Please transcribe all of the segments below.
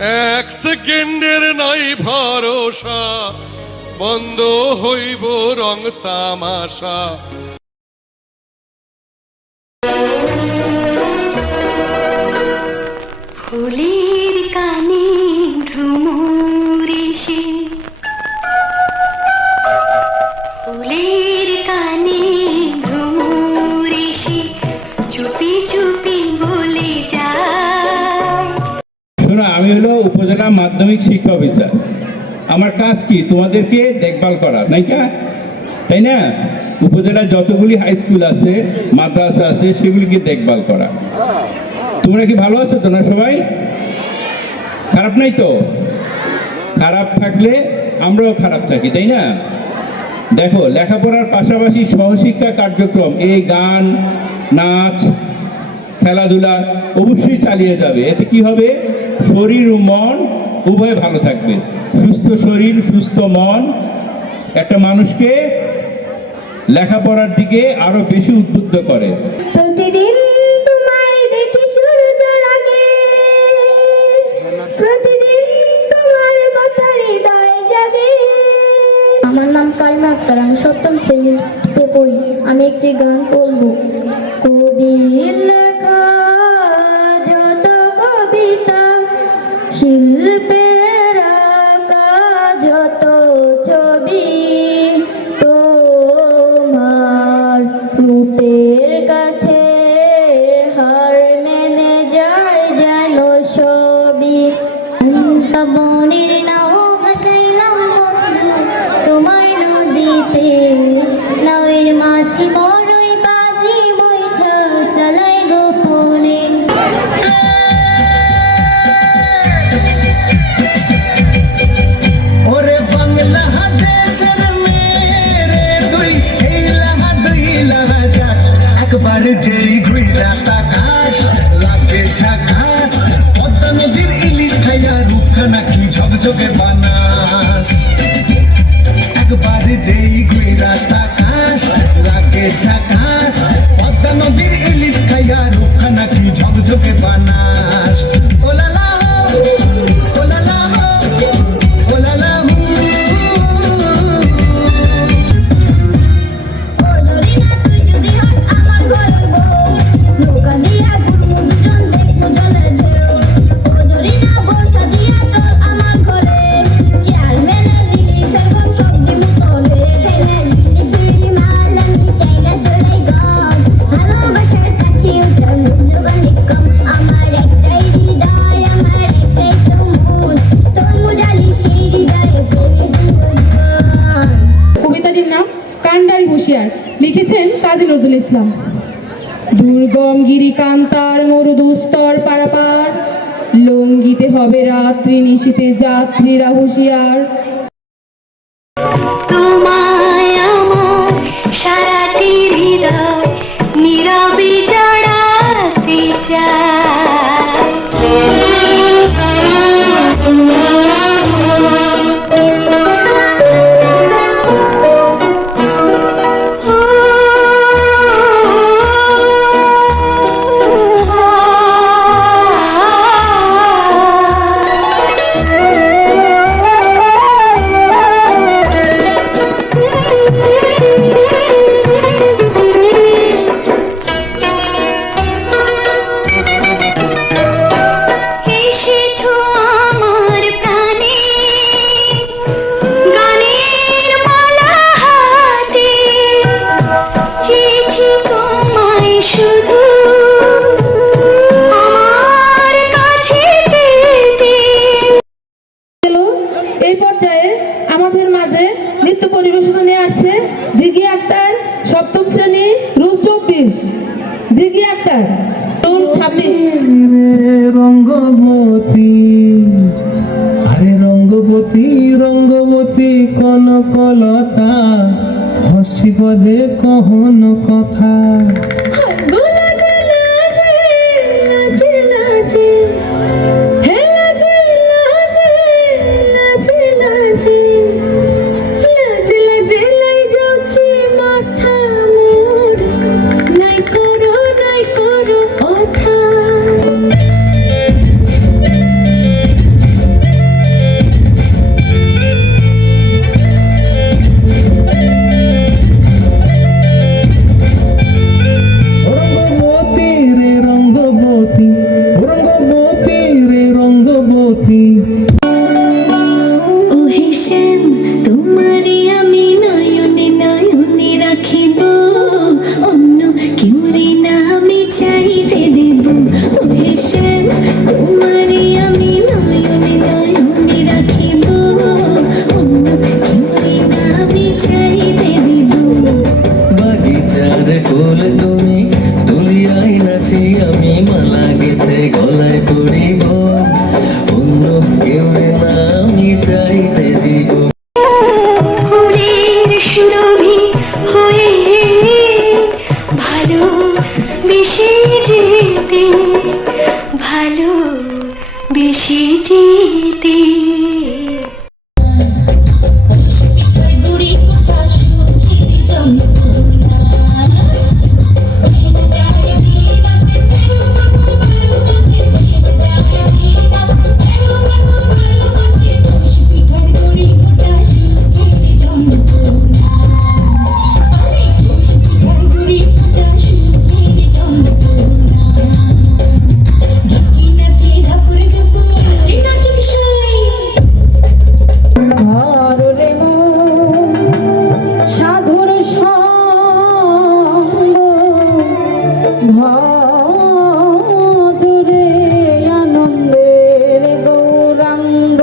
এক সেকেন্ডের নাই ভরসা, বন্ধ হইব রং তামাশা। ফুলের কানে ভ্রমর এসে, ফুলের কানে ভ্রমর এসে চুপি চুপি বলে যায়। শোনো, আমি হলো উপজেলা মাধ্যমিক শিক্ষা অফিসার। আমার কাজ কি? তোমাদেরকে দেখভাল করা, তাই না? উপজেলার যতগুলি হাই স্কুল আছে, মাদ্রাসা আছে, সেগুলিকে দেখভাল করা। তোমরা কি ভালো আছো? তোমরা সবাই খারাপ নাই তো? খারাপ থাকলে আমরাও খারাপ থাকি, তাই না? দেখো, লেখাপড়ার পাশাপাশি সহশিক্ষা কার্যক্রম, এই গান, নাচ, খেলাধুলা অবশ্যই চালিয়ে যাবে। এতে কি হবে? শরীর ও মন উভয় ভালো থাকবে। সুস্থ শরীর, সুস্থ মন একটা মানুষকে লেখাপড়ার দিকে আরো বেশি উদ্বুদ্ধ করে। প্রতিদিন তোমায় দেখি সূর্য লাগে, প্রতিদিন তোমার কথা হৃদয় জাগে। আমার নাম কারিমা আক্তার, আমি 7ম শ্রেণীতে পড়ি। আমি একটি গান বলবো। কবির লেখা যত কবিতা, শিল্পের আঁকা যত ছবি, তোমার রূপের কাছে হার মেনে যায় যেন সবই। বনের নাও ভাসাইলাম তোমার নদীতে, নাওয়ের মাঝি বড়ই বাজি বৈঠা চালাই গোপনে। ওরে বাংলা দেশের মেরে তুই এই লাহা দুই লাহা যাস, একবার যেই ঘুইরা তাকাস লাগে ঝাকাস। পদ্মা নদীর ইলিশ খাইয়া রূপখানা কি ঝকঝকে বানাস, একবার যেই ঘুইরা তাকাস লাগে ঝাকাস। পদ্মা নদীর ইলিশ খাইয়া রূপখানা কি ঝকঝকে বানাস। ওলালা হো, ওলালা হো, ওলালা হো। তুই যদি হাস আমার ঘরের বউ, নৌকা দিয়া ঘুরবো দুজন, দেখবো জলের ঢেউ। না বর্ষা দিয়া চল আমার ঘরে, চেয়ারম্যানের রিলিফের গম সব দিমু তোরে। রিলিফের মাল আমি চাই না চড়াই গম, ভালোবাসার কাছে ওঠার মূল্যবান কম। আমার একটাই হৃদয়, আমার একটাই তো মন, তোর মুজালি সেই হৃদয়ে প্রেমে গান। কবিতাটির নাম কান্ডারি হুঁশিয়ার, লিখেছেন কাজী নজরুল ইসলাম। দুর্গম গিরি কান্তার মরুদুস্তর পারাপার, লঙ্ঘিতে হবে রাত্রি নিশীতে যাত্রীরা হুঁশিয়ার। তোমায় আমার সারাটি হৃদয় নীরবে জড়াতে এসেছো আমার প্রাণে, গানের মালা হাতে, চিঠি তোমায় শুধু আমার কাছে পেতে। এই পর্যায়ে আমাদের মাঝে নৃত্য পরিবেশনা নিয়ে আসছে দিঘি আক্তার, 7ম শ্রেণী, রুল 24। দিঘি আক্তার, রুল 26। রঙ্গবতী, আরে রঙ্গবতী, রঙ্গবতী কনকলতা, হসি পদে কহন কথা। ধরলে মন সাধুর সঙ্গ ভজরে আনন্দের গৌরাঙ্গ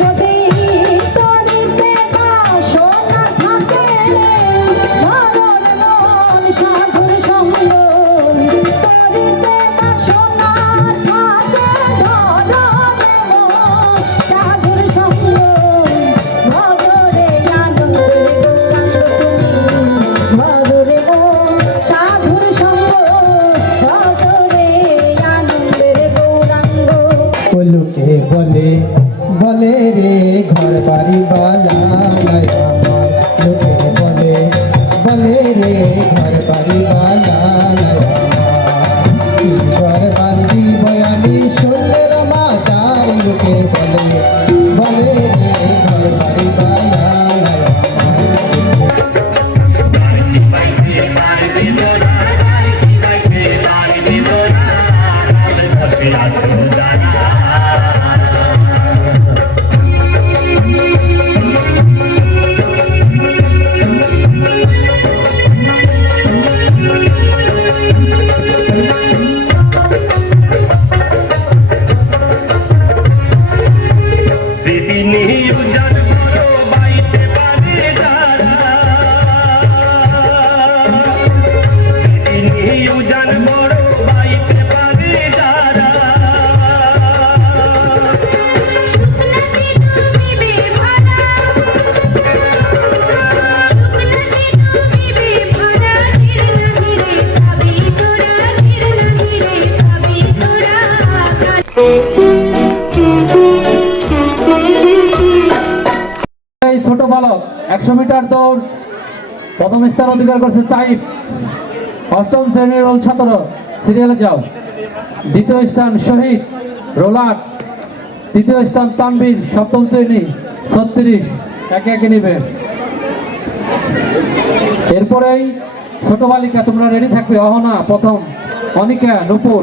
যদি তরিতে বাসনা থাকে ধরল মন সাধুর সঙ্গ তরিতে বাসনা থাকে ধরল মন সাধুর সঙ্গ ভজরে আনন্দের গৌরাঙ্গ ভজরে মন সাধুর সঙ্গ ভজরে আনন্দের গৌরাঙ্গ লোকে বলে বলে রে ঘর বাড়ি বালা লোকে বলে বলে রে ঘর বাড়ি বালা ঘর বাড়ি আমি শুনলে রমা যাই লোকে বলে বলে রে ঘর বাড়ি বালা এই ছোট বালক 100 মিটার দৌড় প্রথম স্থান অধিকার করেছে তাইব, অষ্টম শ্রেণীর রোল 17 সিরিয়ালে যাও। দ্বিতীয় স্থান শহীদ রোলাক, তৃতীয় স্থান তানবীর সপ্তম শ্রেণী 36, একে একে নিবে। এরপরেই ছোট বালিকা তোমরা রেডি থাকবে। অহনা প্রথম, অনিকা, নূপুর।